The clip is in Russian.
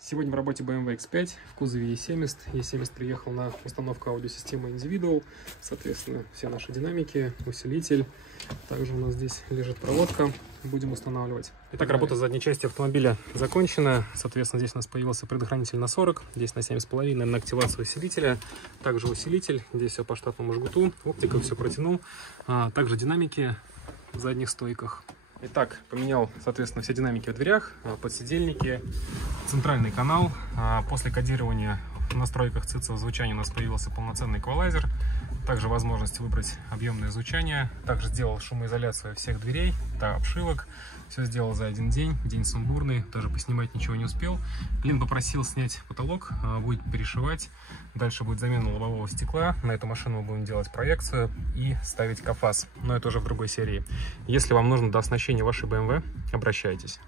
Сегодня в работе BMW X5 в кузове E70. E70 приехал на установку аудиосистемы Individual. Соответственно, все наши динамики, усилитель. Также у нас здесь лежит проводка. Будем устанавливать. Итак, работа задней части автомобиля закончена. Соответственно, здесь у нас появился предохранитель на 40, здесь на 7,5, на активацию усилителя. Также усилитель, здесь все по штатному жгуту. Оптика все протянул. Также динамики в задних стойках. Итак, поменял, соответственно, все динамики в дверях, подсидельники, центральный канал. После кодирования в настройках цифрового звучания у нас появился полноценный эквалайзер. Также возможность выбрать объемное звучание. Также сделал шумоизоляцию всех дверей, обшивок. Все сделал за один день, день сумбурный, даже поснимать ничего не успел. Клиент попросил снять потолок, будет перешивать. Дальше будет замена лобового стекла. На эту машину мы будем делать проекцию и ставить КАФАЗ. Но это уже в другой серии. Если вам нужно дооснащение вашей BMW, обращайтесь.